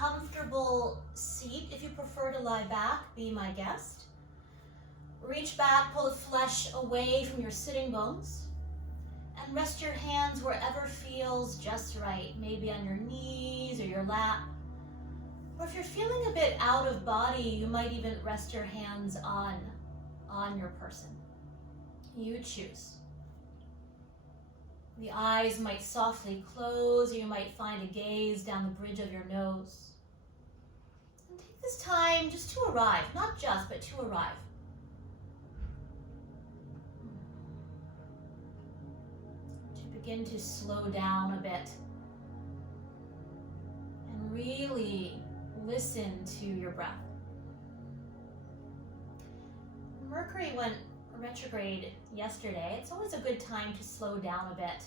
comfortable seat. If you prefer to lie back, be my guest. Reach back, pull the flesh away from your sitting bones, and rest your hands wherever feels just right, maybe on your knees or your lap. Or if you're feeling a bit out of body, you might even rest your hands on your person. You choose. The eyes might softly close, or you might find a gaze down the bridge of your nose. And take this time just to arrive, not just, but to arrive. To begin to slow down a bit and really listen to your breath. Mercury went retrograde yesterday. It's always a good time to slow down a bit,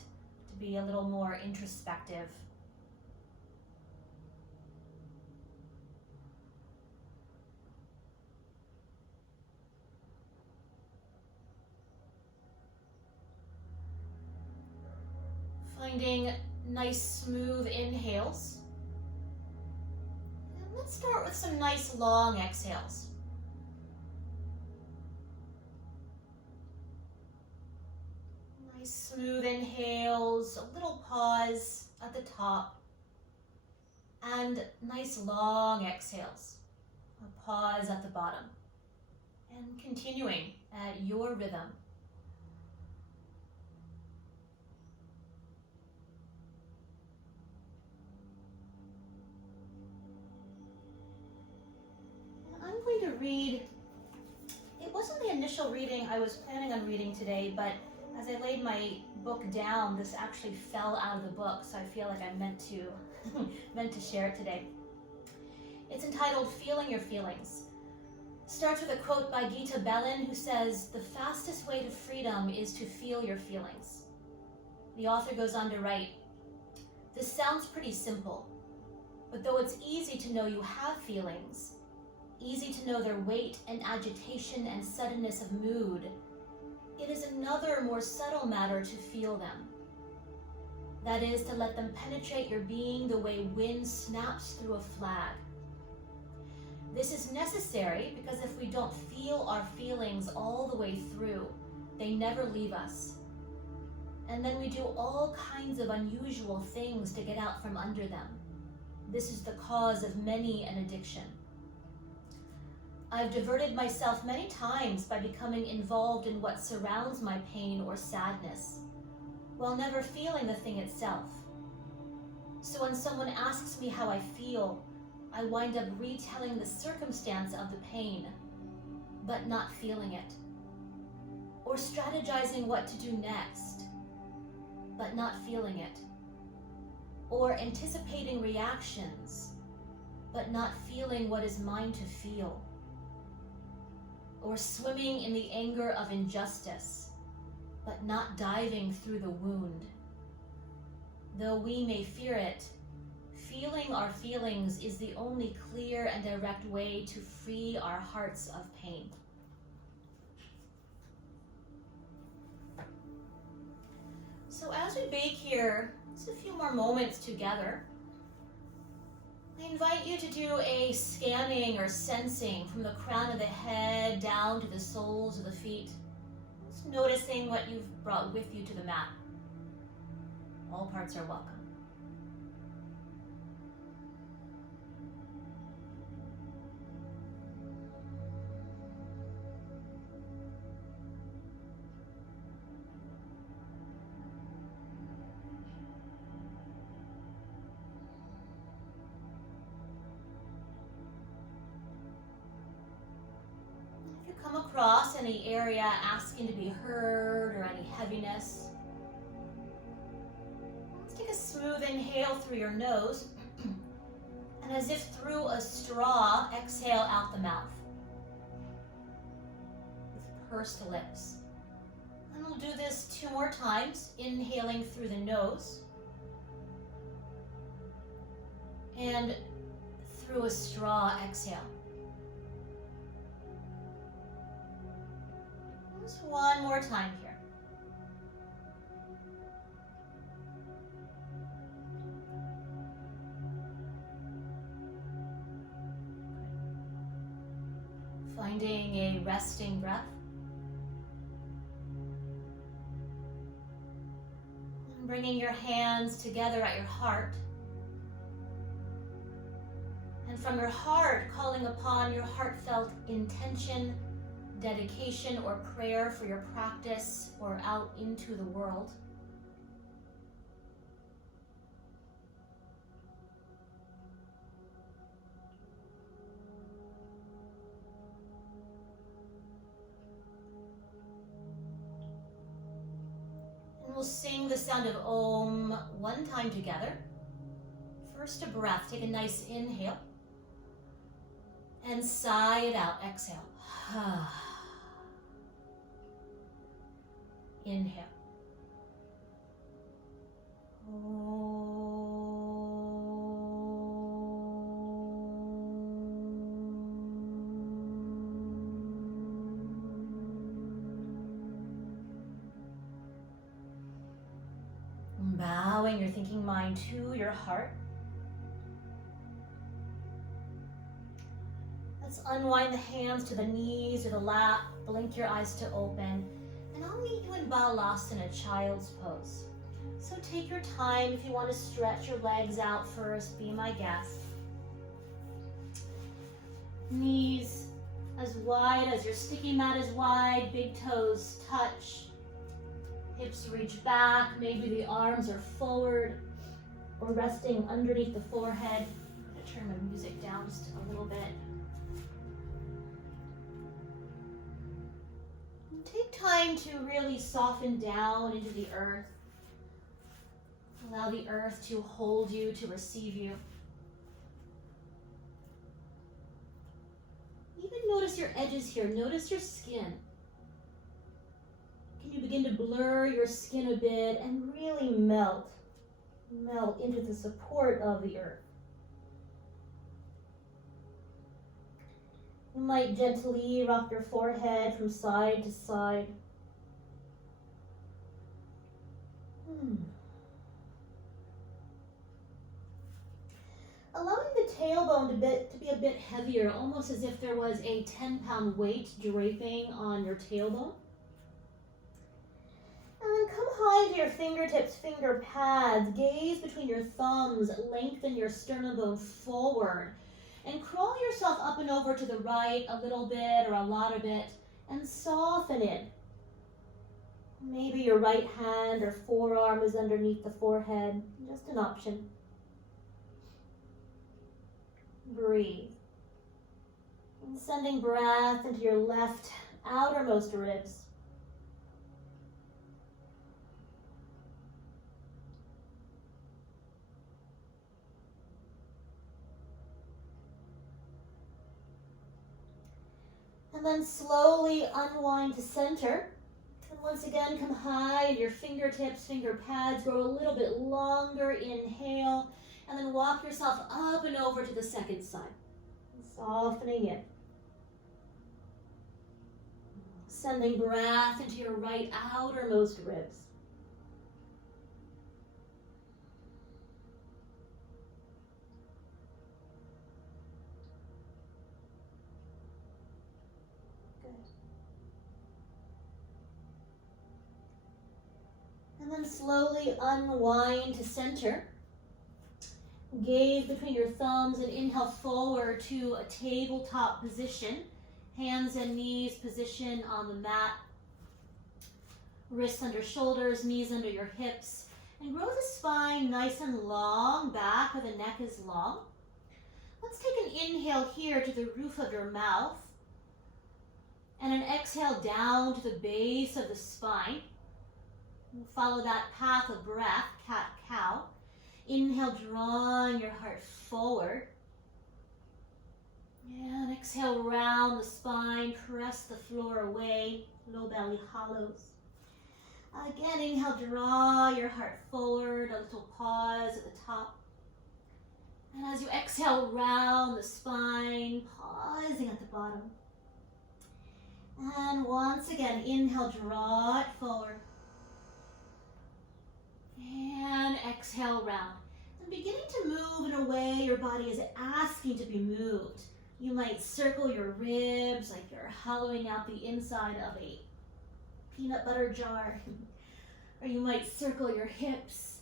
to be a little more introspective. Finding nice smooth inhales. And let's start with some nice long exhales. Smooth inhales, a little pause at the top, and nice long exhales, a pause at the bottom, and continuing at your rhythm. I'm going to read, it wasn't the initial reading I was planning on reading today, but as I laid my book down, this actually fell out of the book, so I feel like I meant to share it today. It's entitled Feeling Your Feelings. Starts with a quote by Gita Bellin, who says, "The fastest way to freedom is to feel your feelings." The author goes on to write, "This sounds pretty simple, but though it's easy to know you have feelings, easy to know their weight and agitation and suddenness of mood, it is another more subtle matter to feel them. That is, to let them penetrate your being the way wind snaps through a flag. This is necessary because if we don't feel our feelings all the way through, they never leave us. And then we do all kinds of unusual things to get out from under them. This is the cause of many an addiction. I've diverted myself many times by becoming involved in what surrounds my pain or sadness, while never feeling the thing itself. So when someone asks me how I feel, I wind up retelling the circumstance of the pain, but not feeling it. Or strategizing what to do next, but not feeling it. Or anticipating reactions, but not feeling what is mine to feel. Or swimming in the anger of injustice, but not diving through the wound. Though we may fear it, feeling our feelings is the only clear and direct way to free our hearts of pain." So as we bake here, just a few more moments together, I invite you to do a scanning or sensing from the crown of the head down to the soles of the feet. Just noticing what you've brought with you to the mat. All parts are welcome. Come across any area asking to be heard or any heaviness, let's take a smooth inhale through your nose, and as if through a straw, exhale out the mouth with pursed lips. And we'll do this 2 more times, inhaling through the nose and through a straw, exhale. Just 1 more time here. Finding a resting breath. And bringing your hands together at your heart. And from your heart, calling upon your heartfelt intention, dedication, or prayer for your practice or out into the world. And we'll sing the sound of Om one time together. First a breath, take a nice inhale. And sigh it out, exhale. Inhale. Bowing your thinking mind to your heart. Let's unwind the hands to the knees or the lap. Blink your eyes to open. And I'll meet you in Balasana, child's pose. So take your time. If you want to stretch your legs out first, be my guest. Knees as wide as your sticky mat is wide. Big toes touch. Hips reach back. Maybe the arms are forward or resting underneath the forehead. I'm going to turn my music down just a little bit. Take time to really soften down into the earth. Allow the earth to hold you, to receive you. Even notice your edges here. Notice your skin. Can you begin to blur your skin a bit and really melt into the support of the earth? You might gently rock your forehead from side to side. Allowing the tailbone to be a bit heavier, almost as if there was a 10-pound weight draping on your tailbone. And then come high to your fingertips, finger pads. Gaze between your thumbs. Lengthen your sternum bone forward. And crawl yourself up and over to the right a little bit or a lot of it. And soften it. Maybe your right hand or forearm is underneath the forehead. Just an option. Breathe. And sending breath into your left outermost ribs. And then slowly unwind to center. And once again, come high in your fingertips, finger pads, grow a little bit longer. Inhale, and then walk yourself up and over to the second side. Softening it. Sending breath into your right outermost ribs. And then slowly unwind to center. Gaze between your thumbs and inhale forward to a tabletop position. Hands and knees position on the mat. Wrists under shoulders, knees under your hips. And grow the spine nice and long, back of the neck is long. Let's take an inhale here to the roof of your mouth. And an exhale down to the base of the spine. Follow that path of breath, cat-cow. Inhale, drawing your heart forward. And exhale, round the spine, press the floor away, low belly hollows. Again, inhale, draw your heart forward, a little pause at the top. And as you exhale, round the spine, pausing at the bottom. And once again, inhale, draw it forward. And exhale, round. And beginning to move in a way your body is asking to be moved. You might circle your ribs like you're hollowing out the inside of a peanut butter jar. Or you might circle your hips.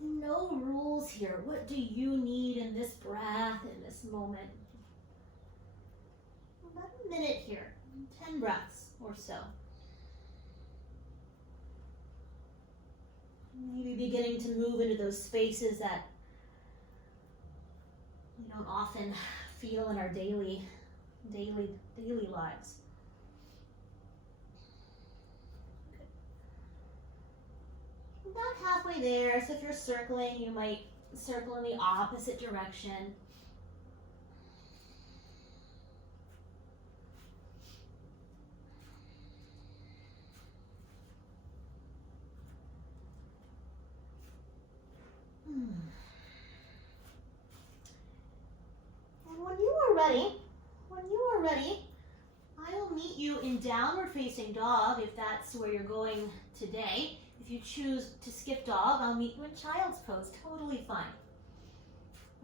No rules here. What do you need in this breath, in this moment? About a minute here, 10 breaths or so. Maybe beginning to move into those spaces that we don't often feel in our daily lives. About halfway there, so if you're circling, you might circle in the opposite direction. And when you are ready, I will meet you in downward facing dog if that's where you're going today. If you choose to skip dog, I'll meet you in child's pose, totally fine.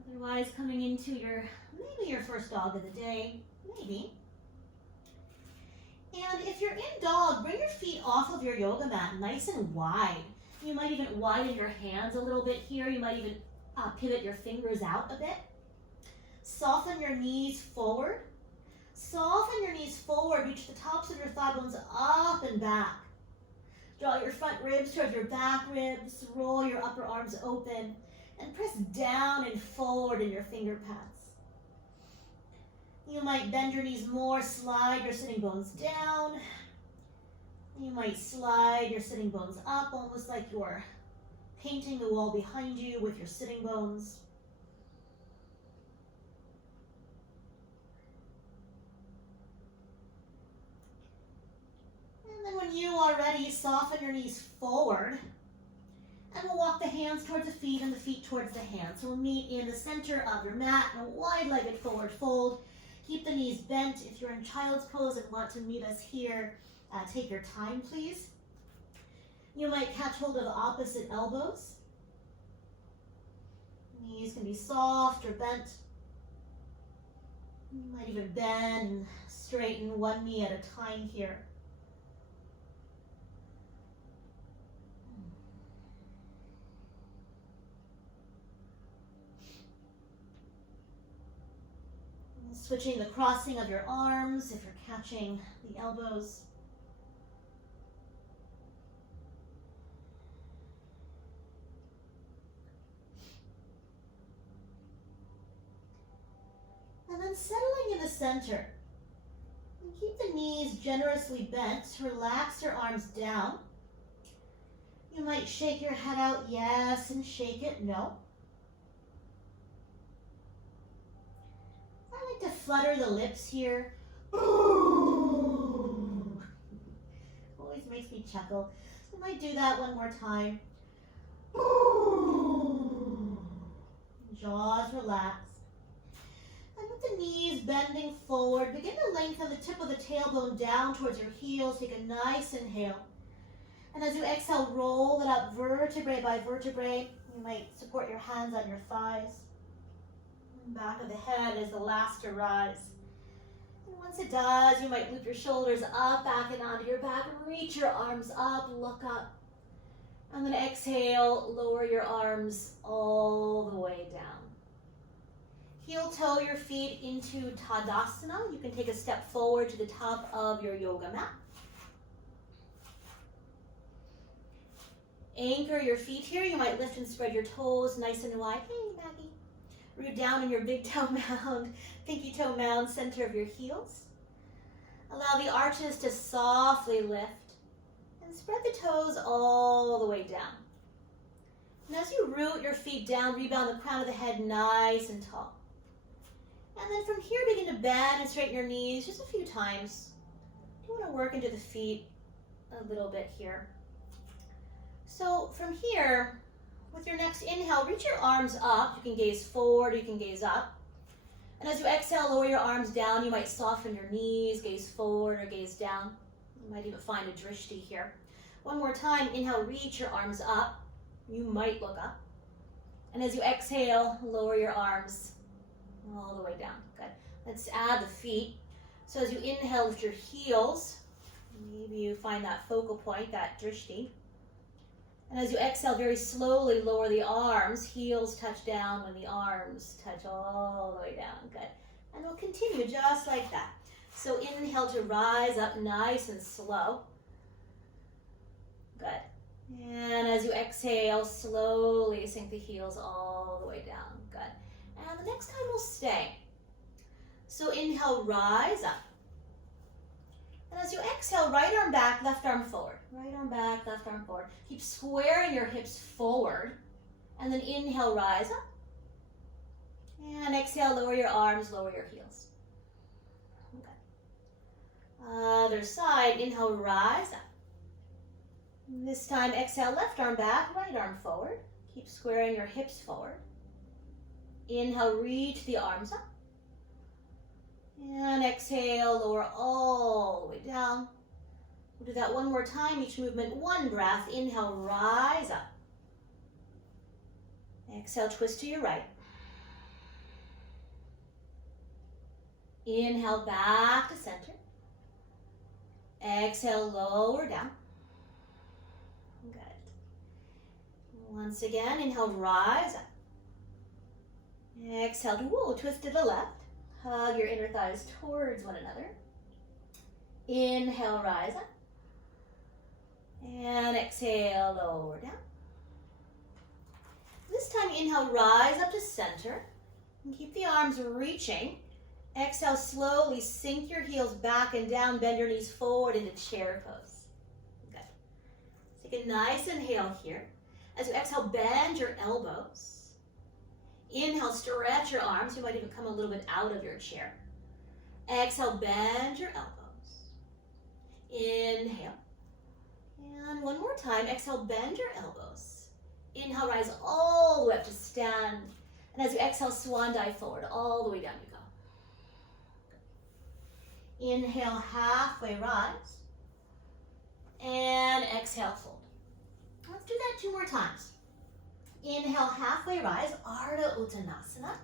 Otherwise, coming into maybe your first dog of the day, maybe. And if you're in dog, bring your feet off of your yoga mat nice and wide. You might even widen your hands a little bit here. You might even pivot your fingers out a bit. Soften your knees forward. Soften your knees forward. Reach the tops of your thigh bones up and back. Draw your front ribs towards your back ribs. Roll your upper arms open. And press down and forward in your finger pads. You might bend your knees more. Slide your sitting bones down. You might slide your sitting bones up, almost like you're painting the wall behind you with your sitting bones. And then when you are ready, soften your knees forward. And we'll walk the hands towards the feet and the feet towards the hands. So we'll meet in the center of your mat in a wide-legged forward fold. Keep the knees bent. If you're in child's pose and want to meet us here, take your time, please. You might catch hold of opposite elbows. Knees can be soft or bent. You might even bend and straighten one knee at a time here. Switching the crossing of your arms if you're catching the elbows. And then settling in the center. And keep the knees generously bent. Relax your arms down. You might shake your head out, yes, and shake it, no. I like to flutter the lips here. Always makes me chuckle. So I might do that one more time. Jaws relaxed. And with the knees bending forward, begin to lengthen the tip of the tailbone down towards your heels. Take a nice inhale. And as you exhale, roll it up vertebrae by vertebrae. You might support your hands on your thighs. Back of the head is the last to rise. And once it does, you might loop your shoulders up, back and onto your back. Reach your arms up, look up. And then exhale, lower your arms all the way down. Heel toe your feet into Tadasana. You can take a step forward to the top of your yoga mat. Anchor your feet here. You might lift and spread your toes nice and wide. Hey, Maggie. Root down in your big toe mound, pinky toe mound, center of your heels. Allow the arches to softly lift and spread the toes all the way down. And as you root your feet down, rebound the crown of the head nice and tall. And then from here, begin to bend and straighten your knees just a few times. You want to work into the feet a little bit here. So from here, with your next inhale, reach your arms up. You can gaze forward, you can gaze up. And as you exhale, lower your arms down. You might soften your knees, gaze forward or gaze down. You might even find a drishti here. One more time, inhale, reach your arms up. You might look up. And as you exhale, lower your arms all the way down. Good. Let's add the feet. So as you inhale, lift your heels. Maybe you find that focal point, that drishti. And as you exhale, very slowly lower the arms. Heels touch down when the arms touch all the way down. Good. And we'll continue just like that. So inhale to rise up nice and slow. Good. And as you exhale, slowly sink the heels all the way down. Good. And the next time we'll stay. So inhale, rise up. And as you exhale, right arm back, left arm forward. Right arm back, left arm forward. Keep squaring your hips forward. And then inhale, rise up. And exhale, lower your arms, lower your heels. Okay. Other side, inhale, rise up. This time, exhale, left arm back, right arm forward. Keep squaring your hips forward. Inhale, reach the arms up. And exhale, lower all the way down. We'll do that one more time, each movement, one breath. Inhale, rise up. Exhale, twist to your right. Inhale, back to center. Exhale, lower down. Good. Once again, inhale, rise up. Exhale, twist to the left. Hug your inner thighs towards one another. Inhale, rise up. And exhale, lower down. This time, inhale, rise up to center. And keep the arms reaching. Exhale, slowly sink your heels back and down. Bend your knees forward into chair pose. Good. Take a nice inhale here. As you exhale, bend your elbows. Inhale, stretch your arms. You might even come a little bit out of your chair. Exhale, bend your elbows. Inhale. And one more time, exhale, bend your elbows. Inhale, rise all the way up to stand. And as you exhale, swan dive forward, all the way down you go. Inhale, halfway rise. And exhale, fold. Let's do that 2 more times. Inhale, halfway rise, Ardha Uttanasana.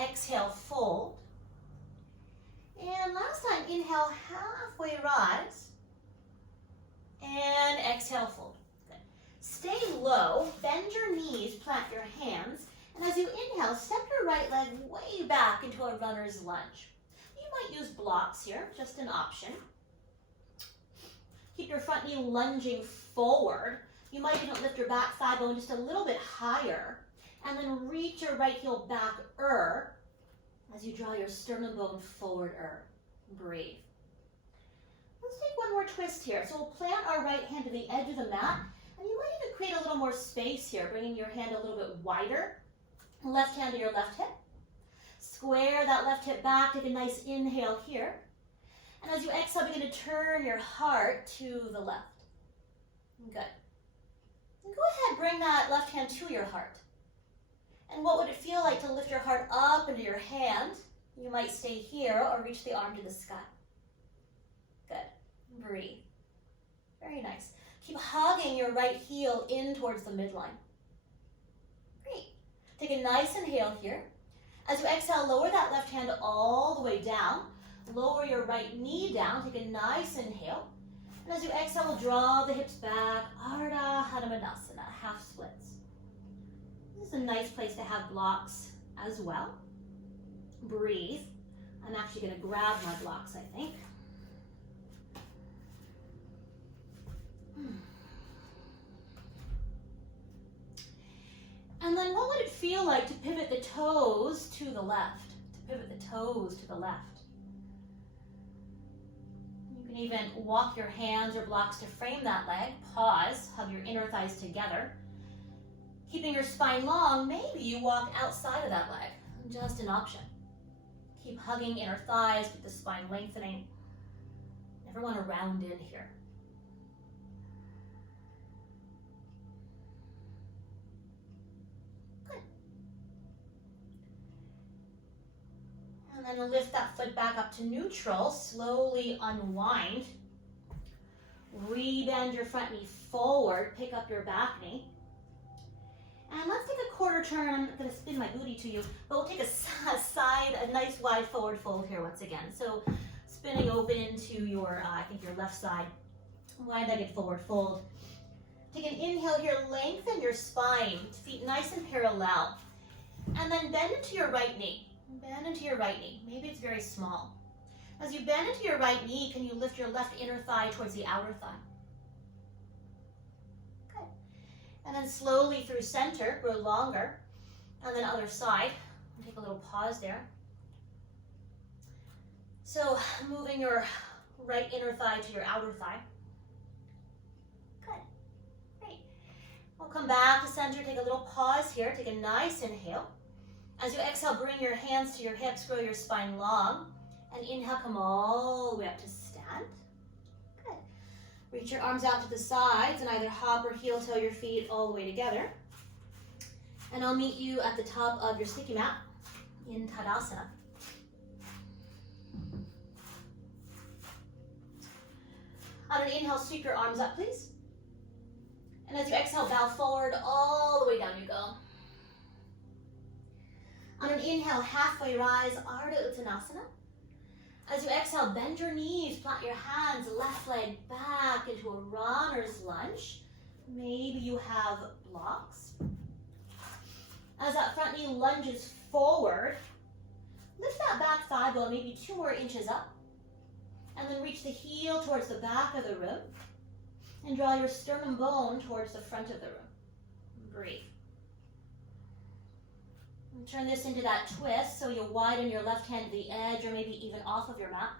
Exhale, fold. And last time, inhale, halfway rise. And exhale, fold. Good. Stay low, bend your knees, plant your hands. And as you inhale, step your right leg way back into a runner's lunge. You might use blocks here, just an option. Keep your front knee lunging forward. You might even lift your back thigh bone just a little bit higher. And then reach your right heel back, as you draw your sternum bone forward, Breathe. Let's take one more twist here. So we'll plant our right hand to the edge of the mat. And you might even create a little more space here, bringing your hand a little bit wider. Left hand to your left hip. Square that left hip back. Take a nice inhale here. And as you exhale, begin to turn your heart to the left. Good. And go ahead, bring that left hand to your heart. And what would it feel like to lift your heart up into your hand? You might stay here or reach the arm to the sky. Good. Breathe. Very nice. Keep hugging your right heel in towards the midline. Great. Take a nice inhale here. As you exhale, lower that left hand all the way down. Lower your right knee down. Take a nice inhale. And as you exhale, we'll draw the hips back. Ardha Hanumanasana, half splits. This is a nice place to have blocks as well. Breathe. I'm actually going to grab my blocks, I think. And then what would it feel like to pivot the toes to the left? To pivot the toes to the left. You can even walk your hands or blocks to frame that leg. Pause, hug your inner thighs together. Keeping your spine long, maybe you walk outside of that leg. Just an option. Keep hugging inner thighs, keep the spine lengthening. Never want to round in here. Good. And then we'll lift that foot back up to neutral. Slowly unwind. Rebend your front knee forward. Pick up your back knee. And let's take a quarter turn. I'm going to spin my booty to you, but we'll take a nice wide forward fold here once again. So spinning open into your, I think your left side, wide-legged forward fold. Take an inhale here, lengthen your spine, feet nice and parallel. And then bend into your right knee. Bend into your right knee. Maybe it's very small. As you bend into your right knee, can you lift your left inner thigh towards the outer thigh? Good. And then slowly through center, grow longer. And then other side. Take a little pause there. So moving your right inner thigh to your outer thigh. Good. Great. We'll come back to center. Take a little pause here. Take a nice inhale. As you exhale, bring your hands to your hips, grow your spine long. And inhale, come all the way up to stand. Good. Reach your arms out to the sides and either hop or heel toe your feet all the way together. And I'll meet you at the top of your sticky mat in Tadasana. On an inhale, sweep your arms up, please. And as you exhale, bow forward, all the way down you go. On an inhale, halfway rise, Ardha Uttanasana. As you exhale, bend your knees, plant your hands, left leg back into a runner's lunge. Maybe you have blocks. As that front knee lunges forward, lift that back thigh bone maybe 2 more inches up. And then reach the heel towards the back of the room. And draw your sternum bone towards the front of the room. Breathe. And turn this into that twist, so you'll widen your left hand to the edge or maybe even off of your mat.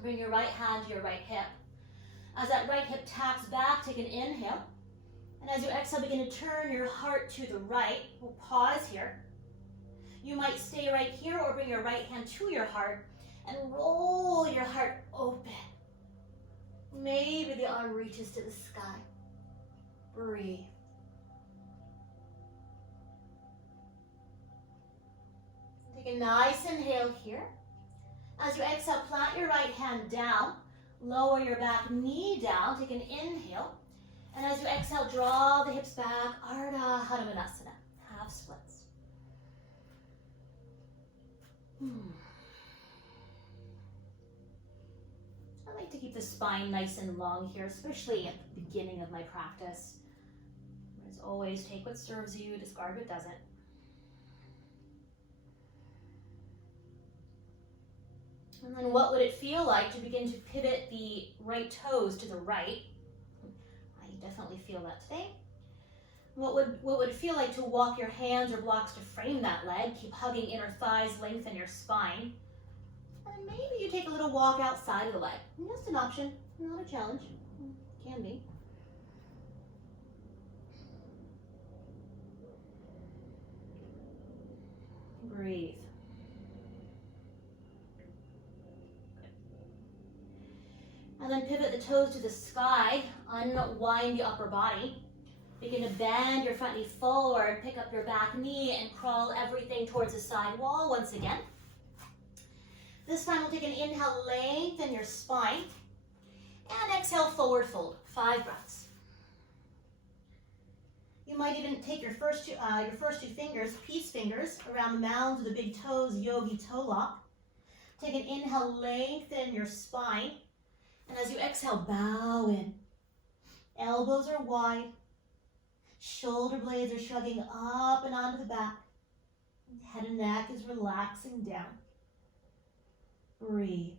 Bring your right hand to your right hip. As that right hip tacks back, take an inhale. And as you exhale, begin to turn your heart to the right. We'll pause here. You might stay right here or bring your right hand to your heart and roll your heart open. Maybe the arm reaches to the sky. Breathe. Take a nice inhale here. As you exhale, plant your right hand down. Lower your back knee down. Take an inhale. And as you exhale, draw the hips back. Ardha Hanumanasana. Half splits. I like to keep the spine nice and long here, especially at the beginning of my practice. As always, take what serves you, discard what doesn't. And then what would it feel like to begin to pivot the right toes to the right? I definitely feel that today. What would it feel like to walk your hands or blocks to frame that leg? Keep hugging inner thighs, lengthen your spine. And maybe you take a little walk outside of the leg. Just an option, not a challenge. Can be. Breathe. And then pivot the toes to the sky, unwind the upper body. Begin to bend your front knee forward, pick up your back knee, and crawl everything towards the side wall once again. This time we'll take an inhale, lengthen your spine, and exhale, forward fold, 5 breaths. You might even take your first two fingers, peace fingers, around the mounds of the big toes, yogi toe lock. Take an inhale, lengthen your spine. And as you exhale, bow in. Elbows are wide. Shoulder blades are shrugging up and onto the back. Head and neck is relaxing down. Breathe.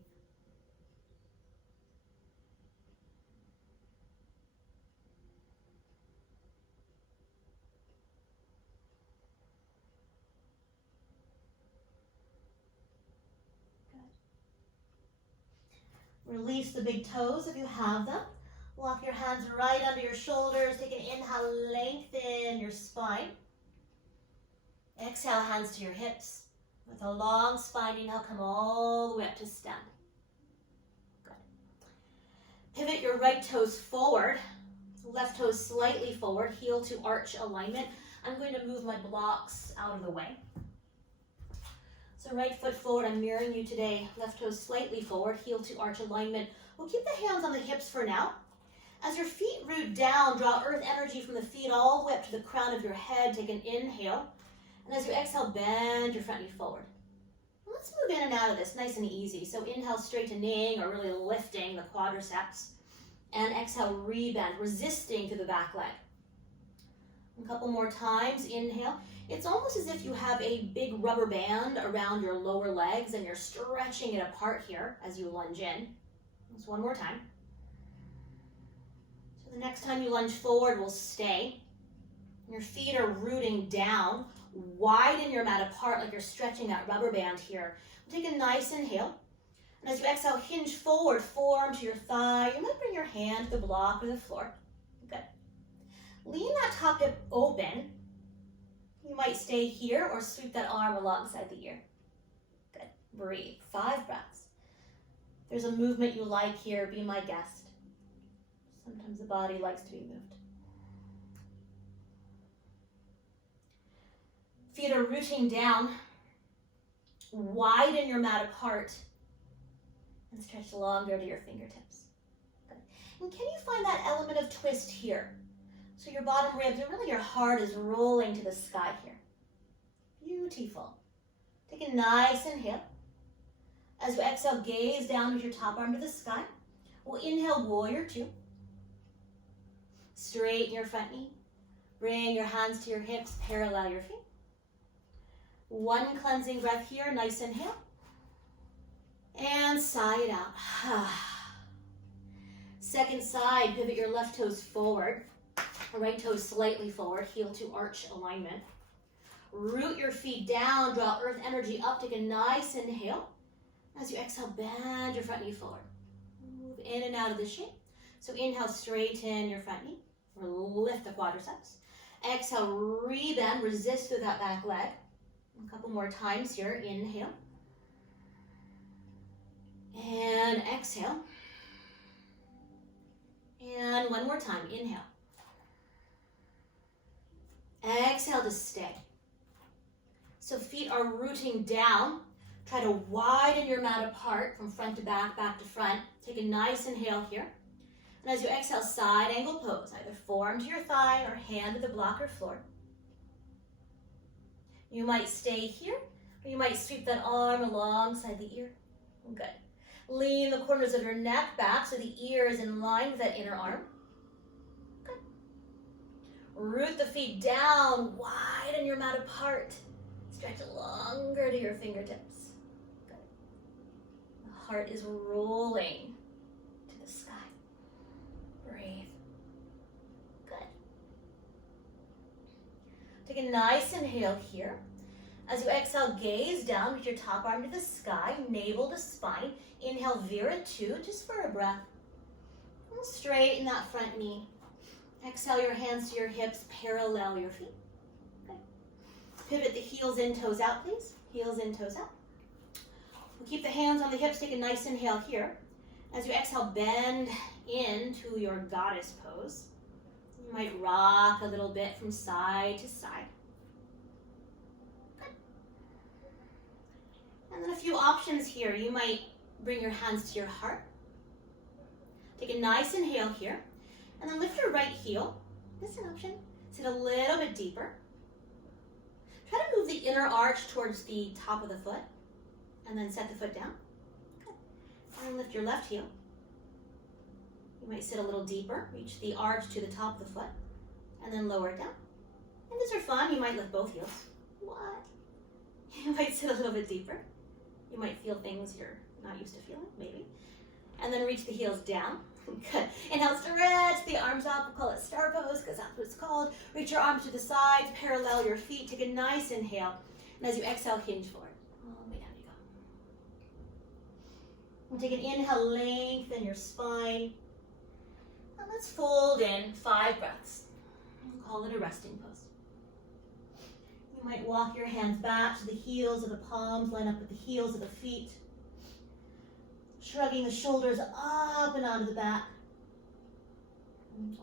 Release the big toes if you have them. Walk your hands right under your shoulders. Take an inhale, lengthen your spine. Exhale, hands to your hips. With a long spine, inhale, come all the way up to stand. Good. Pivot your right toes forward. Left toes slightly forward, heel to arch alignment. I'm going to move my blocks out of the way. So right foot forward, I'm mirroring you today. Left toes slightly forward, heel to arch alignment. We'll keep the hands on the hips for now. As your feet root down, draw earth energy from the feet all the way up to the crown of your head. Take an inhale. And as you exhale, bend your front knee forward. Let's move in and out of this nice and easy. So inhale, straightening or really lifting the quadriceps. And exhale, rebend, resisting to the back leg. A couple more times. Inhale. It's almost as if you have a big rubber band around your lower legs and you're stretching it apart here as you lunge in. Just one more time. So the next time you lunge forward, we'll stay. Your feet are rooting down. Widen your mat apart like you're stretching that rubber band here. Take a nice inhale. And as you exhale, hinge forward, forearm to your thigh. You might bring your hand to the block or the floor. Good. Lean that top hip open. You might stay here or sweep that arm alongside the ear. Good. Breathe. 5 breaths. If there's a movement you like here, be my guest. Sometimes the body likes to be moved. Feet are rooting down. Widen your mat apart and stretch longer to your fingertips. Good. And can you find that element of twist here? So your bottom ribs and really your heart is rolling to the sky here. Beautiful. Take a nice inhale. As you exhale, gaze down with your top arm to the sky. We'll inhale, warrior 2. Straighten your front knee. Bring your hands to your hips, parallel your feet. One cleansing breath here, nice inhale. And sigh it out. Second side, pivot your left toes forward. Right toes slightly forward, heel to arch alignment. Root your feet down, draw earth energy up, take a nice inhale. As you exhale, bend your front knee forward. Move in and out of the shape. So inhale, straighten your front knee, or lift the quadriceps. Exhale, rebend, resist through that back leg. A couple more times here, inhale. And exhale. And one more time, inhale. Exhale to stay. So feet are rooting down. Try to widen your mat apart from front to back, back to front. Take a nice inhale here. And as you exhale, side angle pose. Either forearm to your thigh or hand to the block or floor. You might stay here, or you might sweep that arm alongside the ear. Good. Lean the corners of your neck back so the ear is in line with that inner arm. Good. Root the feet down, widen your mat apart. Stretch longer to your fingertips. Good. The heart is rolling to the sky. Breathe. Good. Take a nice inhale here. As you exhale, gaze down with your top arm to the sky, navel to spine. Inhale, Vira 2, just for a breath. And straighten that front knee. Exhale your hands to your hips, parallel your feet. Okay. Pivot the heels in, toes out, please. Heels in, toes out. We'll keep the hands on the hips, take a nice inhale here. As you exhale, bend into your goddess pose. You might rock a little bit from side to side. Good. And then a few options here. You might bring your hands to your heart. Take a nice inhale here. And then lift your right heel. This is an option. Sit a little bit deeper. Try to move the inner arch towards the top of the foot. And then set the foot down. Good. And then lift your left heel. You might sit a little deeper. Reach the arch to the top of the foot. And then lower it down. And these are fun. You might lift both heels. What? You might sit a little bit deeper. You might feel things you're not used to feeling, maybe. And then reach the heels down. Good. Inhale, stretch the arms up. We'll call it star pose because that's what it's called. Reach your arms to the sides, parallel your feet. Take a nice inhale. And as you exhale, hinge forward. All the way down you go. We'll take an inhale, lengthen your spine. And let's fold in 5 breaths. We'll call it a resting pose. You might walk your hands back so the heels of the palms line up with the heels of the feet. Shrugging the shoulders up and onto the back.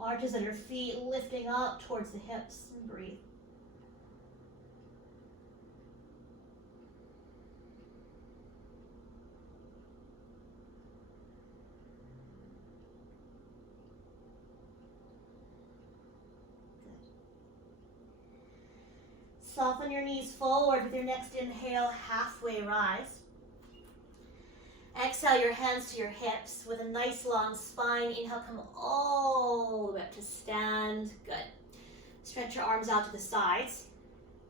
Arches of your feet lifting up towards the hips, and breathe. Soften your knees forward with your next inhale, halfway rise. Exhale your hands to your hips with a nice long spine. Inhale, come all the way up to stand. Good. Stretch your arms out to the sides.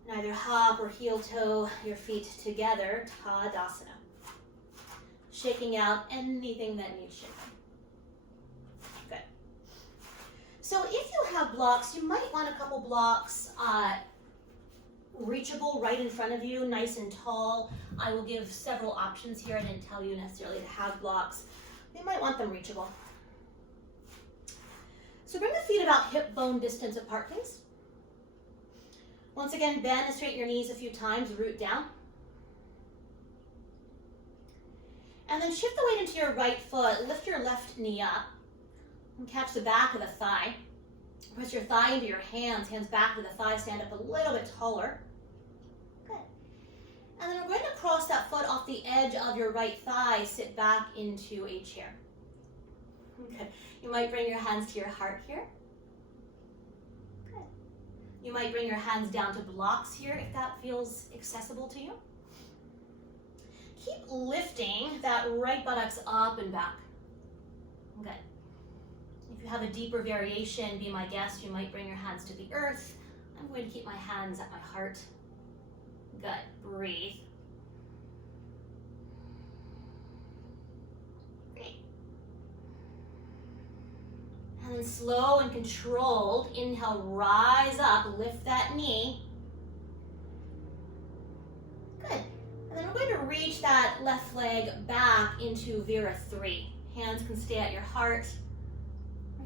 And either hop or heel toe your feet together, Tadasana. Shaking out anything that needs shaking. Good. So if you have blocks, you might want a couple blocks reachable right in front of you, nice and tall. I will give several options here. I didn't tell you necessarily to have blocks. You might want them reachable. So bring the feet about hip bone distance apart, please. Once again, bend and straighten your knees a few times, root down. And then shift the weight into your right foot. Lift your left knee up and catch the back of the thigh. Press your thigh into your hands, hands back to the thigh, stand up a little bit taller. Good. And then we're going to cross that foot off the edge of your right thigh, sit back into a chair. Good. You might bring your hands to your heart here. Good. You might bring your hands down to blocks here if that feels accessible to you. Keep lifting that right buttocks up and back. Good. If you have a deeper variation, be my guest, you might bring your hands to the earth. I'm going to keep my hands at my heart. Good. Breathe. Great. And then slow and controlled, inhale, rise up, lift that knee. Good. And then we're going to reach that left leg back into Vira 3. Hands can stay at your heart.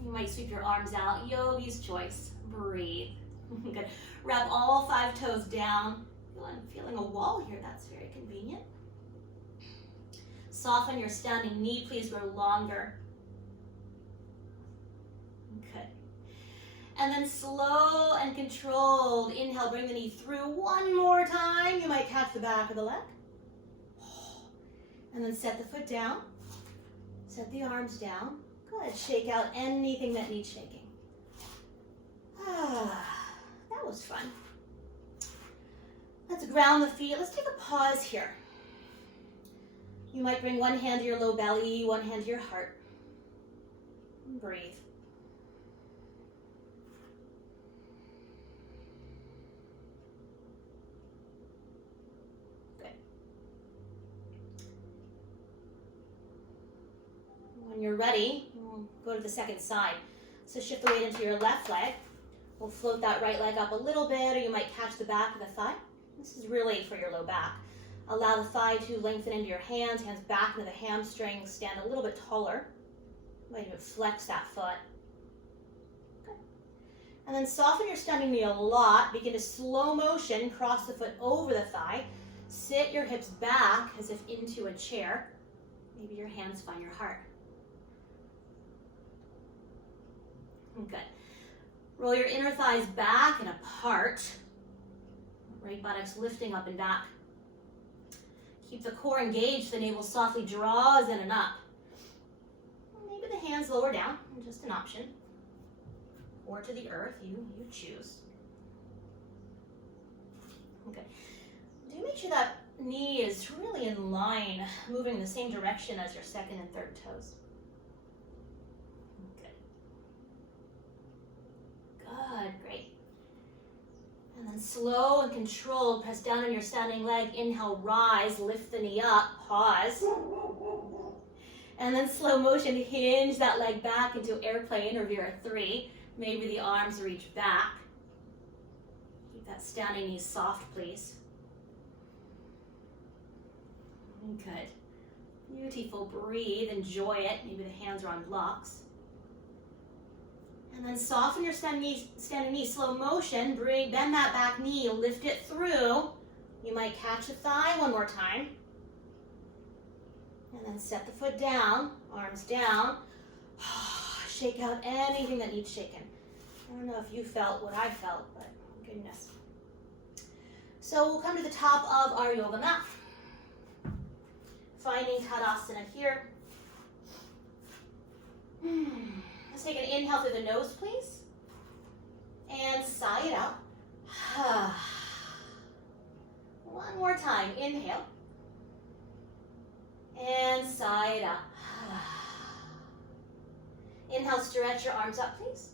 You might sweep your arms out. Yogi's choice. Breathe. Good. Wrap all 5 toes down. I'm feeling a wall here. That's very convenient. Soften your standing knee. Please grow longer. Good. And then slow and controlled. Inhale, bring the knee through one more time. You might catch the back of the leg. And then set the foot down. Set the arms down. Good. Shake out anything that needs shaking. That was fun. Let's ground the feet. Let's take a pause here. You might bring one hand to your low belly, one hand to your heart. And breathe. Good. When you're ready, we'll go to the second side. So shift the weight into your left leg. We'll float that right leg up a little bit, or you might catch the back of the thigh. This is really for your low back. Allow the thigh to lengthen into your hands, hands back into the hamstrings, stand a little bit taller. You might even flex that foot. Good. And then soften your standing knee a lot. Begin to slow motion, cross the foot over the thigh. Sit your hips back as if into a chair. Maybe your hands find your heart. Good. Roll your inner thighs back and apart. Right buttocks lifting up and back. Keep the core engaged, the navel softly draws in and up. Maybe the hands lower down, just an option. Or to the earth, you choose. Okay. Do make sure that knee is really in line, moving in the same direction as your second and third toes. Good, great. And then slow and controlled, press down on your standing leg. Inhale, rise, lift the knee up, pause. And then slow motion, hinge that leg back into airplane or Vira 3. Maybe the arms reach back. Keep that standing knee soft, please. Good. Beautiful, breathe, enjoy it. Maybe the hands are on blocks. And then soften your standing knee, slow motion. Bend that back knee, lift it through. You might catch the thigh one more time. And then set the foot down, arms down. Shake out anything that needs shaken. I don't know if you felt what I felt, but goodness. So we'll come to the top of our yoga mat. Finding Tadasana here. Let's take an inhale through the nose, please. And sigh it out. One more time. Inhale. And side up. Inhale, stretch your arms up, please.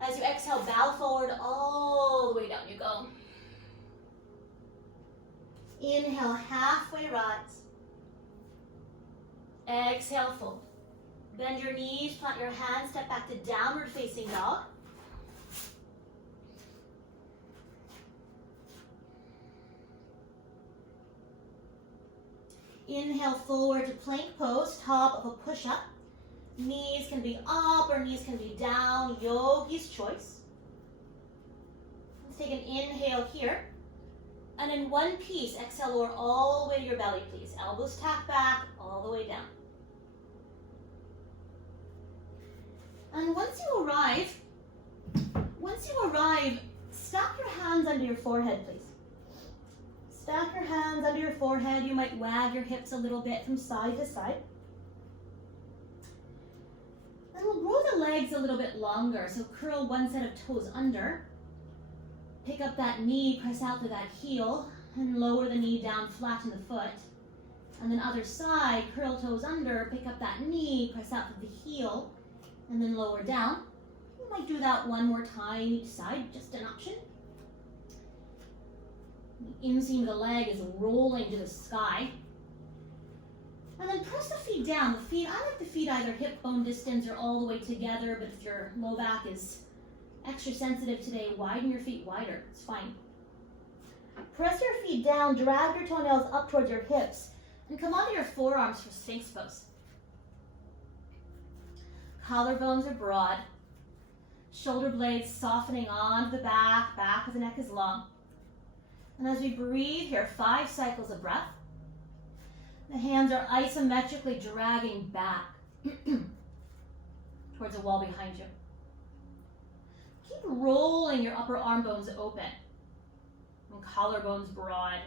As you exhale, bow forward all the way down you go. Inhale, halfway rise. Exhale, fold. Bend your knees, plant your hands, step back to downward facing dog. Inhale, forward to plank pose, top of a push-up. Knees can be up or knees can be down, yogi's choice. Let's take an inhale here. And in one piece, exhale, lower all the way to your belly, please. Elbows tap back, all the way down. And once you arrive, stack your hands under your forehead, please. Stack your hands under your forehead. You might wag your hips a little bit from side to side. And we'll grow the legs a little bit longer. So curl one set of toes under. Pick up that knee, press out to that heel, and lower the knee down, flatten the foot. And then other side, curl toes under, pick up that knee, press out to the heel, and then lower down. You might do that one more time each side, just an option. The inseam of the leg is rolling to the sky. And then press the feet down. I like the feet either hip bone distance or all the way together, but if your low back is extra sensitive today, widen your feet wider. It's fine. Press your feet down, drag your toenails up towards your hips, and come onto your forearms for Sphinx pose. Collarbones are broad. Shoulder blades softening onto the back of the neck is long. And as we breathe here, 5 cycles of breath. The hands are isometrically dragging back towards the wall behind you. Keep rolling your upper arm bones open and collarbones broad.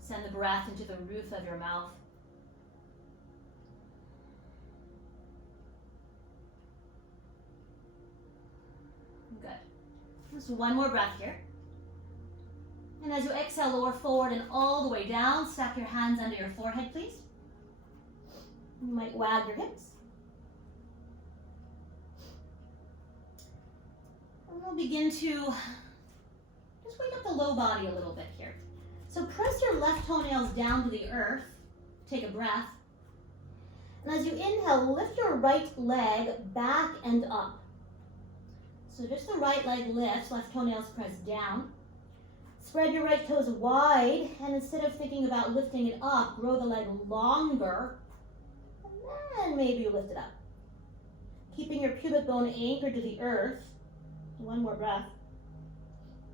Send the breath into the roof of your mouth. Good. Just one more breath here. And as you exhale, lower forward and all the way down. Stack your hands under your forehead, please. You might wag your hips. And we'll begin to just wake up the low body a little bit here. So press your left toenails down to the earth. Take a breath. And as you inhale, lift your right leg back and up. So just the right leg lifts, left toenails press down. Spread your right toes wide, and instead of thinking about lifting it up, grow the leg longer, and then maybe you lift it up. Keeping your pubic bone anchored to the earth. One more breath.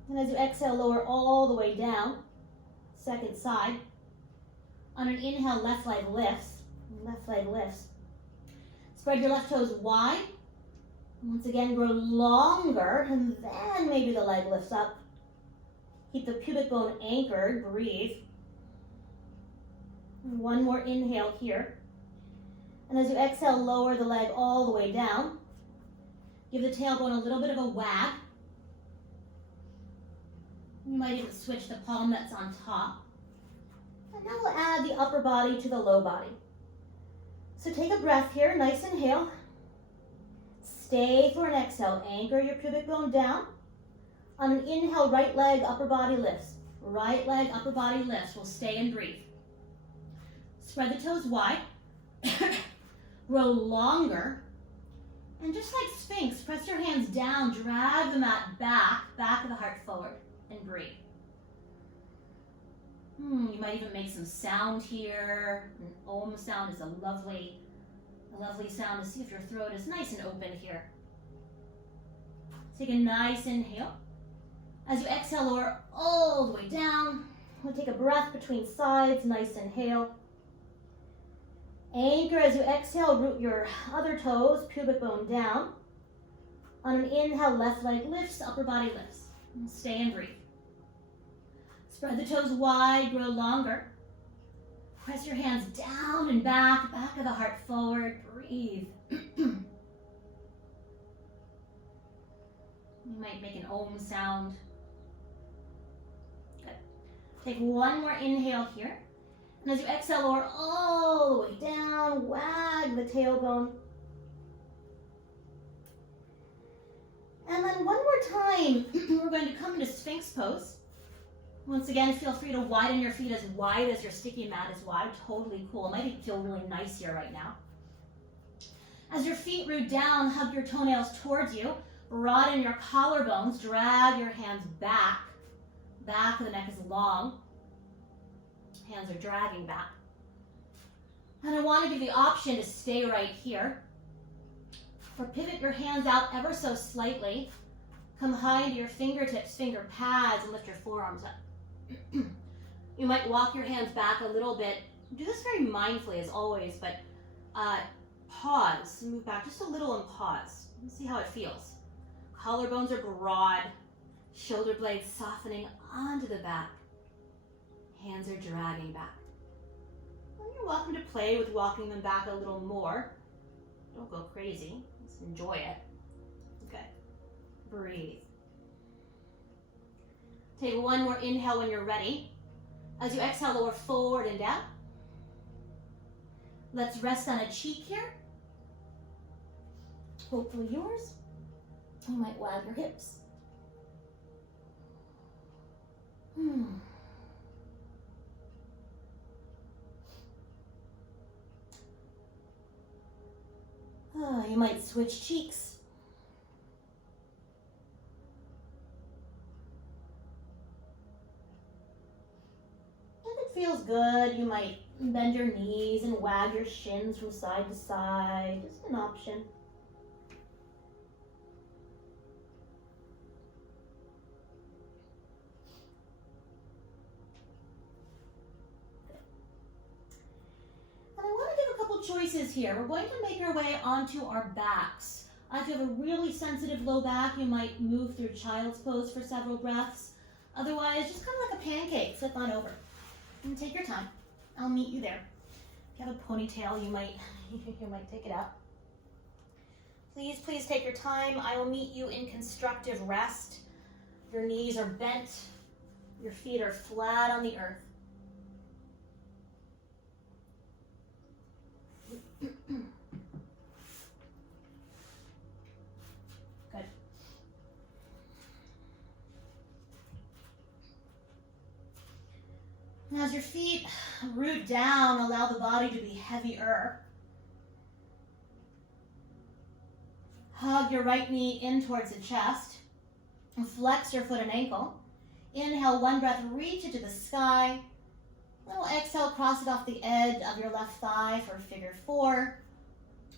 And as you exhale, lower all the way down. Second side. On an inhale, left leg lifts. Left leg lifts. Spread your left toes wide. Once again, grow longer, and then maybe the leg lifts up. Keep the pubic bone anchored. Breathe. One more inhale here. And as you exhale, lower the leg all the way down. Give the tailbone a little bit of a wag. You might even switch the palm that's on top. And now we'll add the upper body to the low body. So take a breath here. Nice inhale. Stay for an exhale. Anchor your pubic bone down. On an inhale, right leg, upper body lifts. Right leg, upper body lifts. We'll stay and breathe. Spread the toes wide. Grow longer. And just like Sphinx, press your hands down, drag the mat back of the heart forward, and breathe. You might even make some sound here. An Om sound is a lovely sound to see if your throat is nice and open here. Take a nice inhale. As you exhale, lower all the way down. We'll take a breath between sides, nice inhale. Anchor as you exhale, root your other toes, pubic bone down. On an inhale, left leg lifts, upper body lifts. And stay and breathe. Spread the toes wide, grow longer. Press your hands down and back of the heart forward. Breathe. You might make an Om sound. Take one more inhale here. And as you exhale, lower all the way down, wag the tailbone. And then one more time, we're going to come into Sphinx pose. Once again, feel free to widen your feet as wide as your sticky mat is wide. Totally cool. It might even feel really nice here right now. As your feet root down, hug your toenails towards you. Broaden your collarbones. Drag your hands back. Back of the neck is long. Hands are dragging back. And I want to give you the option to stay right here. Or pivot your hands out ever so slightly. Come high into your fingertips, finger pads, and lift your forearms up. You might walk your hands back a little bit. Do this very mindfully as always, but pause. Move back just a little and pause. See how it feels. Collarbones are broad. Shoulder blades softening onto the back. Hands are dragging back. And you're welcome to play with walking them back a little more. Don't go crazy. Just enjoy it. Okay. Breathe. Take one more inhale when you're ready. As you exhale, lower forward and down. Let's rest on a cheek here. Hopefully yours. You might wag your hips. You might switch cheeks. If it feels good, you might bend your knees and wag your shins from side to side. Just an option. Choices here. We're going to make our way onto our backs. If you have a really sensitive low back, you might move through child's pose for several breaths. Otherwise, just kind of like a pancake, flip on over. And take your time. I'll meet you there. If you have a ponytail, you might take it out. Please take your time. I will meet you in constructive rest. Your knees are bent. Your feet are flat on the earth. Good. Now as your feet root down, allow the body to be heavier. Hug your right knee in towards the chest. Flex your foot and ankle. Inhale, one breath, reach it to the sky. Then we'll exhale, cross it off the edge of your left thigh for figure 4.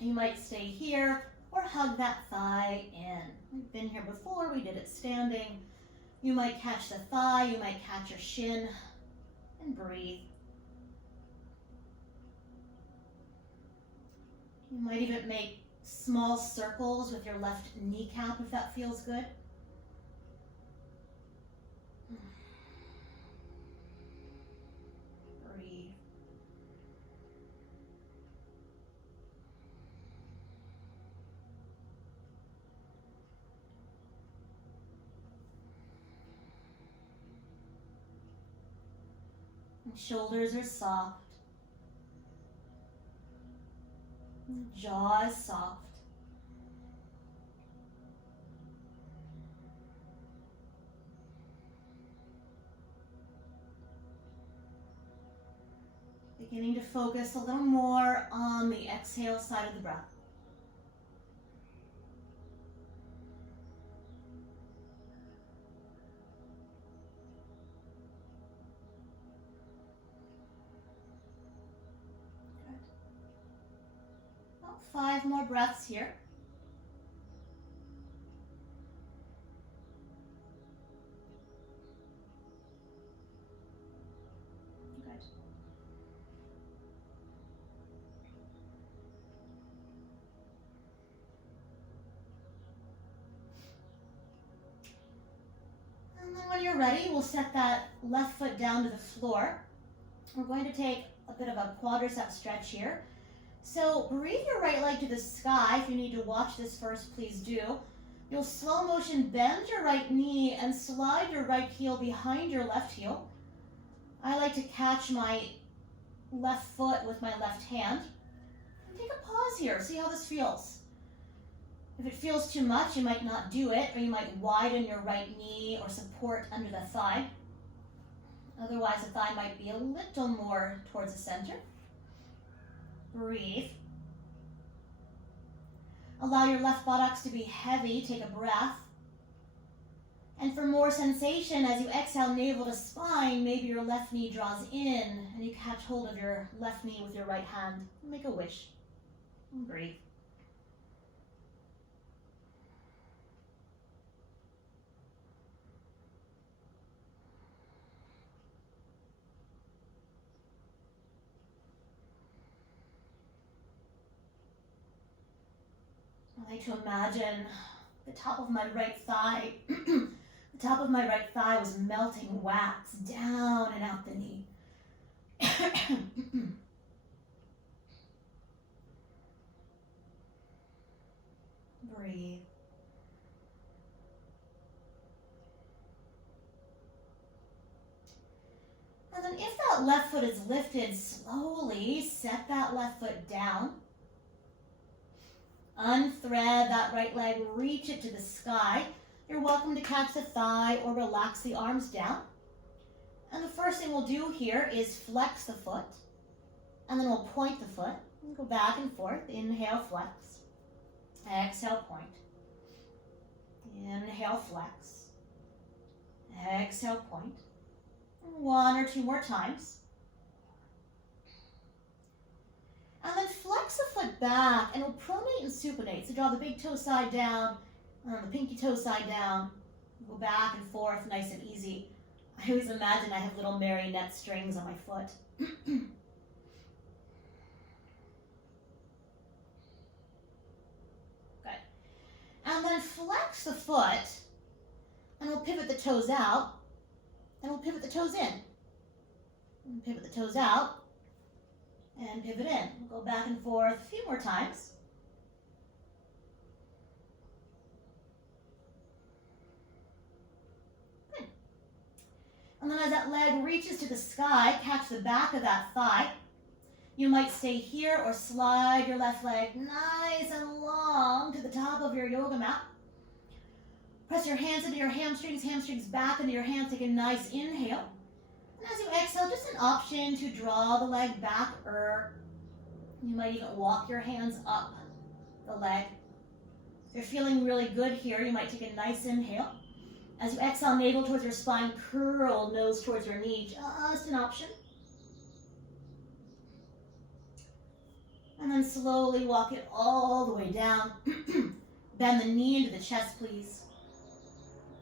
You might stay here or hug that thigh in. We've been here before, we did it standing. You might catch the thigh, you might catch your shin, and breathe. You might even make small circles with your left kneecap if that feels good. Shoulders are soft. Jaw is soft. Beginning to focus a little more on the exhale side of the breath. About 5 more breaths here. When you're ready, we'll set that left foot down to the floor. We're going to take a bit of a quadricep stretch here. So breathe your right leg to the sky. If you need to watch this first, please do. You'll slow motion bend your right knee and slide your right heel behind your left heel. I like to catch my left foot with my left hand. And take a pause here, see how this feels. If it feels too much, you might not do it, or you might widen your right knee or support under the thigh. Otherwise, the thigh might be a little more towards the center. Breathe. Allow your left buttocks to be heavy. Take a breath. And for more sensation, as you exhale navel to spine, maybe your left knee draws in and you catch hold of your left knee with your right hand. Make a wish. And breathe. I like to imagine the top of my right thigh. The top of my right thigh was melting wax down and out the knee. Breathe. And then if that left foot is lifted, slowly set that left foot down. Unthread that right leg, reach it to the sky. You're welcome to catch the thigh or relax the arms down. And the first thing we'll do here is flex the foot. And then we'll point the foot. And go back and forth. Inhale, flex. Exhale, point. Inhale, flex. Exhale, point. One or two more times. And then flex the foot back and we'll pronate and supinate. So draw the big toe side down, the pinky toe side down. Go back and forth, nice and easy. I always imagine I have little marionette strings on my foot. Good. And then flex the foot and we'll pivot the toes out and we'll pivot the toes in. And pivot the toes out. And pivot in. We'll go back and forth a few more times. Good. And then as that leg reaches to the sky, catch the back of that thigh. You might stay here or slide your left leg nice and long to the top of your yoga mat. Press your hands into your hamstrings back into your hands. Take a nice inhale. And as you exhale, just an option to draw the leg back, or you might even walk your hands up the leg. If you're feeling really good here, you might take a nice inhale. As you exhale, navel towards your spine, curl nose towards your knee, just an option. And then slowly walk it all the way down. Bend the knee into the chest, please.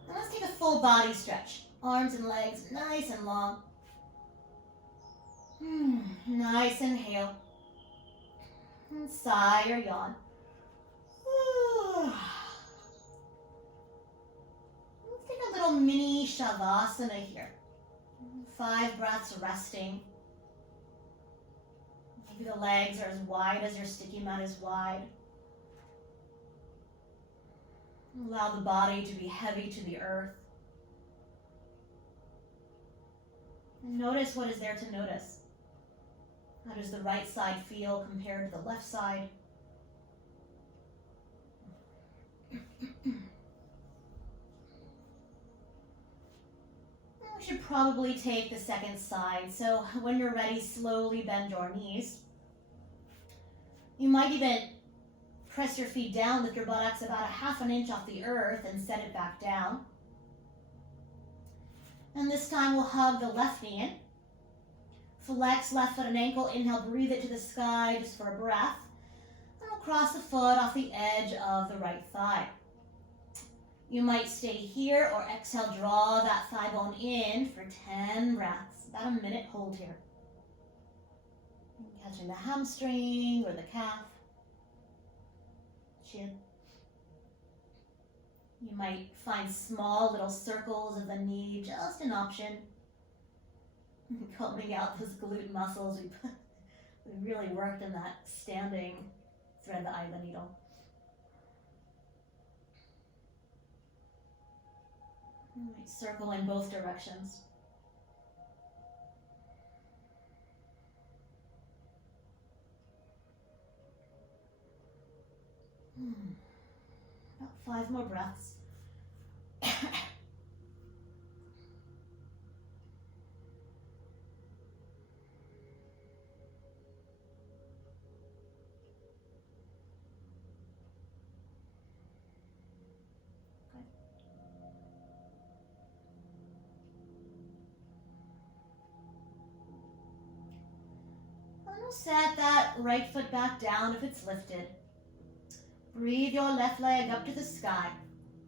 And let's take a full body stretch. Arms and legs nice and long. Nice inhale. And sigh or yawn. Let's take a little mini shavasana here. 5 breaths resting. Maybe the legs are as wide as your sticky mat is wide. Allow the body to be heavy to the earth. And notice what is there to notice. How does the right side feel compared to the left side? We should probably take the second side. So when you're ready, slowly bend your knees. You might even press your feet down, lift your buttocks about a 1/2 inch off the earth and set it back down. And this time we'll hug the left knee in. Flex left foot and ankle. Inhale, breathe it to the sky just for a breath. And we'll cross the foot off the edge of the right thigh. You might stay here or exhale, draw that thigh bone in for 10 breaths. About a minute, hold here. Catching the hamstring or the calf. Chin. You might find small little circles of the knee, just an option. Combing out those glute muscles. We really worked in that standing thread the eye of the needle. You might circle in both directions. 5 more breaths. And we'll set that right foot back down if it's lifted. Breathe your left leg up to the sky.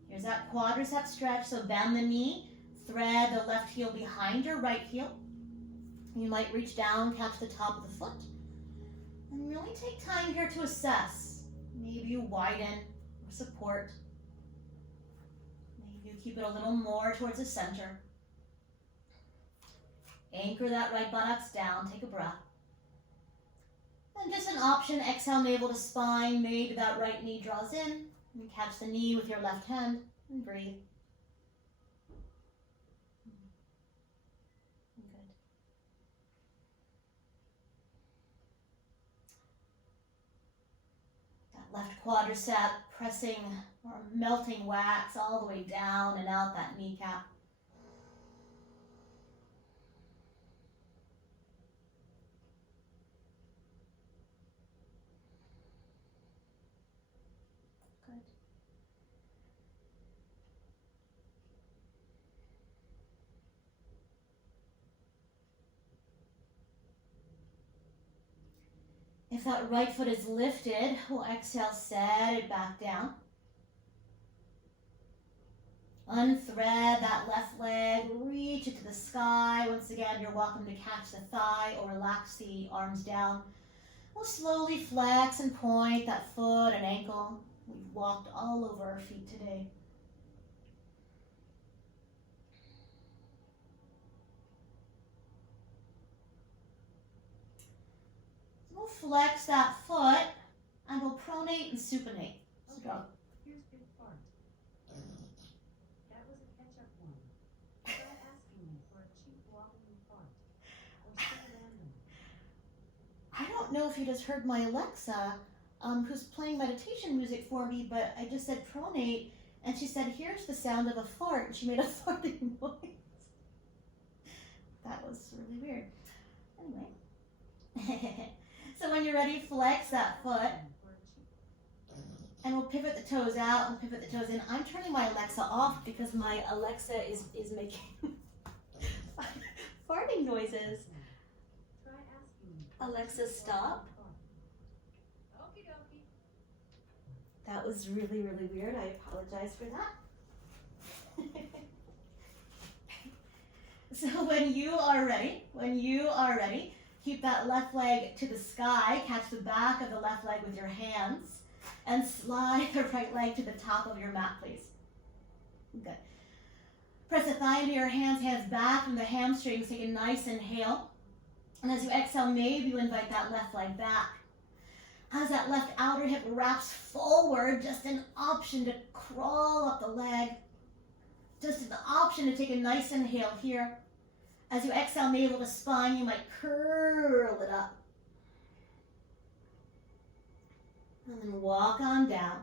Here's that quadricep stretch, so bend the knee, thread the left heel behind your right heel. You might reach down, catch the top of the foot. And really take time here to assess. Maybe you widen or support. Maybe you keep it a little more towards the center. Anchor that right buttocks down, take a breath. And just an option, exhale navel to spine, maybe that right knee draws in. You catch the knee with your left hand and breathe. Good. That left quadricep pressing or melting wax all the way down and out that kneecap. If that right foot is lifted, we'll exhale, set it back down. Unthread that left leg, reach it to the sky. Once again, you're welcome to catch the thigh or relax the arms down. We'll slowly flex and point that foot and ankle. We've walked all over our feet today. We'll flex that foot and we'll pronate and supinate. So go. Here's big part. That was a catch-up one. Try asking me for a cheap wobbling part. Or so random. I don't know if you just heard my Alexa, who's playing meditation music for me, but I just said pronate, and she said, here's the sound of a fart, and she made a farting noise. That was really weird. Anyway. So when you're ready, flex that foot. And we'll pivot the toes out and pivot the toes in. I'm turning my Alexa off because my Alexa is making farting noises. Alexa, stop. That was really, really weird. I apologize for that. So when you are ready, keep that left leg to the sky. Catch the back of the left leg with your hands. And slide the right leg to the top of your mat, please. Good. Press the thigh into your hands back from the hamstrings. Take a nice inhale. And as you exhale, maybe you invite that left leg back. As that left outer hip wraps forward, just an option to crawl up the leg. Just an option to take a nice inhale here. As you exhale, navel to spine, you might curl it up. And then walk on down.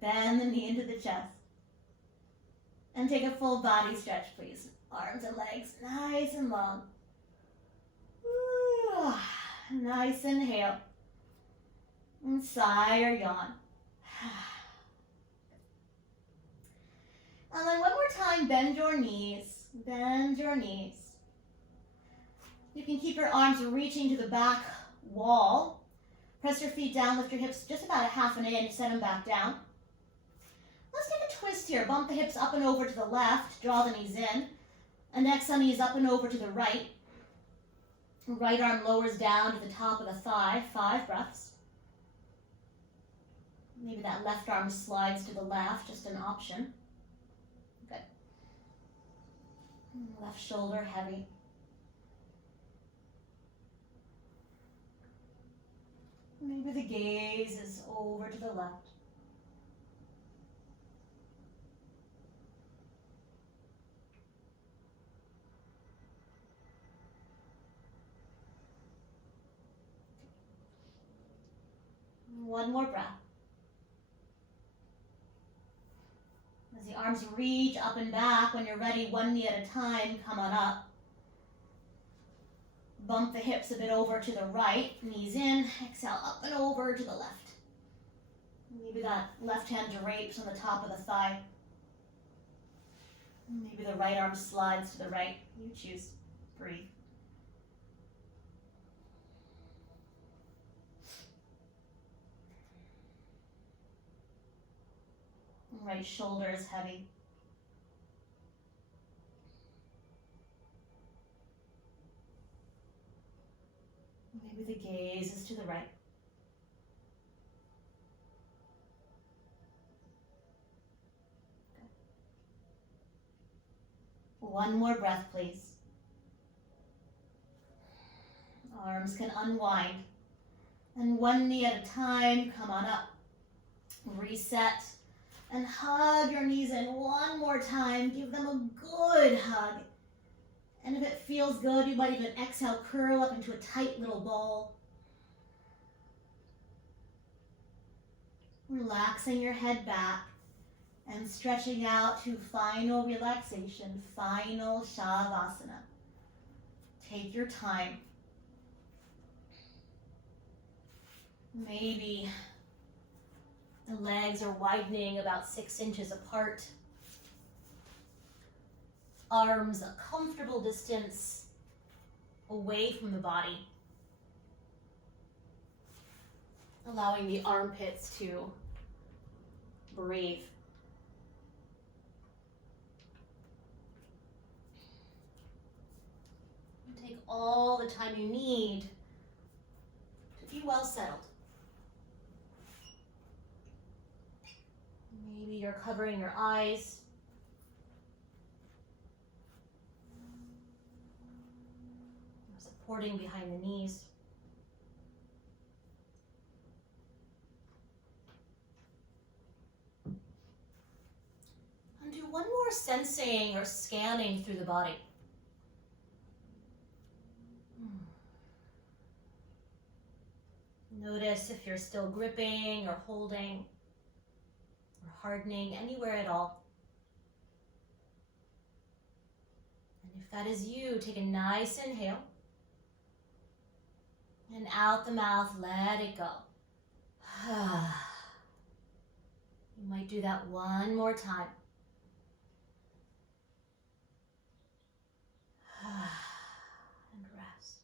Bend the knee into the chest. And take a full body stretch, please. Arms and legs nice and long. Ooh, nice inhale. And sigh or yawn. And then one more time, bend your knees. Bend your knees. You can keep your arms reaching to the back wall. Press your feet down, lift your hips just about a half an inch, set them back down. Let's take a twist here. Bump the hips up and over to the left, draw the knees in. And next on knees up and over to the right. Right arm lowers down to the top of the thigh, 5 breaths. Maybe that left arm slides to the left, just an option. Good. Left shoulder heavy. Maybe the gaze is over to the left. One more breath. As the arms reach up and back, when you're ready, one knee at a time, come on up. Bump the hips a bit over to the right, knees in, exhale up and over to the left. Maybe that left hand drapes on the top of the thigh. Maybe the right arm slides to the right. You choose. Breathe. Right shoulder is heavy. Maybe the gaze is to the right. One more breath, please. Arms can unwind. And one knee at a time, come on up. Reset. And hug your knees in one more time. Give them a good hug. And if it feels good, you might even exhale, curl up into a tight little ball. Relaxing your head back and stretching out to final relaxation, final Shavasana. Take your time. Maybe the legs are widening about 6 inches apart. Arms a comfortable distance away from the body. Allowing the armpits to breathe. Take all the time you need to be well settled. Maybe you're covering your eyes. Supporting behind the knees. And do one more sensing or scanning through the body. Notice if you're still gripping or holding or hardening anywhere at all. And if that is you, take a nice inhale. And out the mouth, let it go. You might do that one more time. And rest.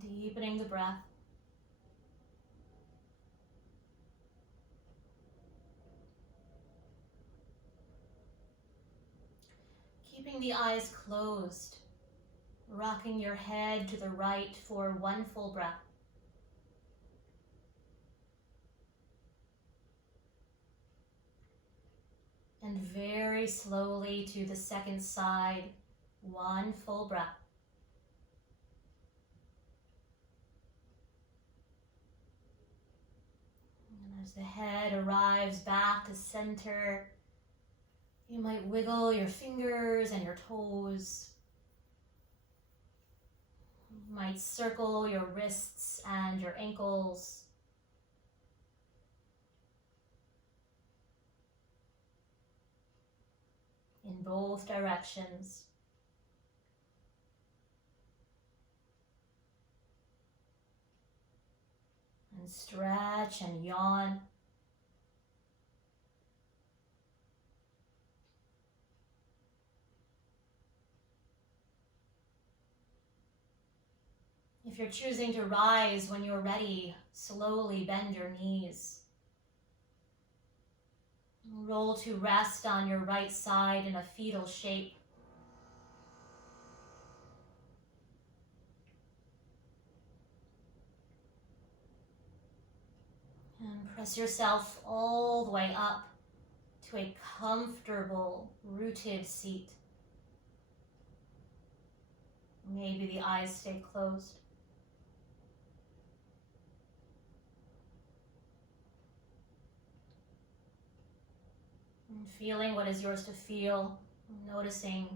Deepening the breath. Keeping the eyes closed, rocking your head to the right for one full breath. And very slowly to the second side, one full breath. And as the head arrives back to center, you might wiggle your fingers and your toes. You might circle your wrists and your ankles. In both directions. And stretch and yawn. If you're choosing to rise when you're ready, slowly bend your knees. Roll to rest on your right side in a fetal shape. And press yourself all the way up to a comfortable, rooted seat. Maybe the eyes stay closed. And feeling what is yours to feel, noticing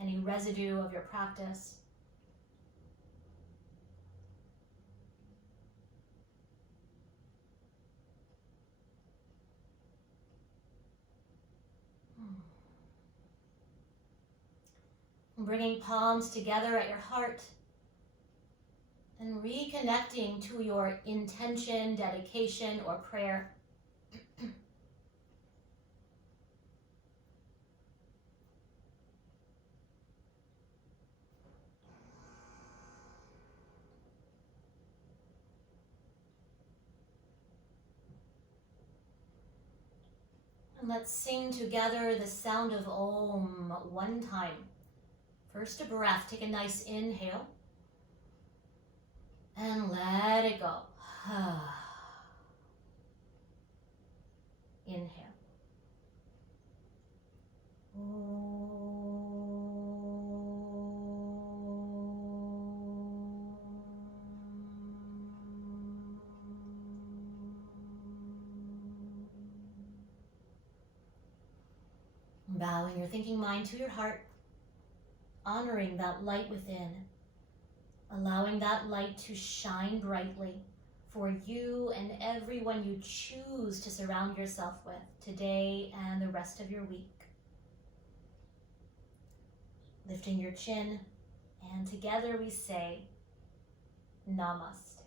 any residue of your practice. Bringing palms together at your heart and reconnecting to your intention, dedication, or prayer. And let's sing together the sound of Om one time. First a breath, take a nice inhale. And let it go. Inhale. Bowing your thinking mind to your heart, honoring that light within, allowing that light to shine brightly for you and everyone you choose to surround yourself with today and the rest of your week. Lifting your chin, and together we say, Namaste.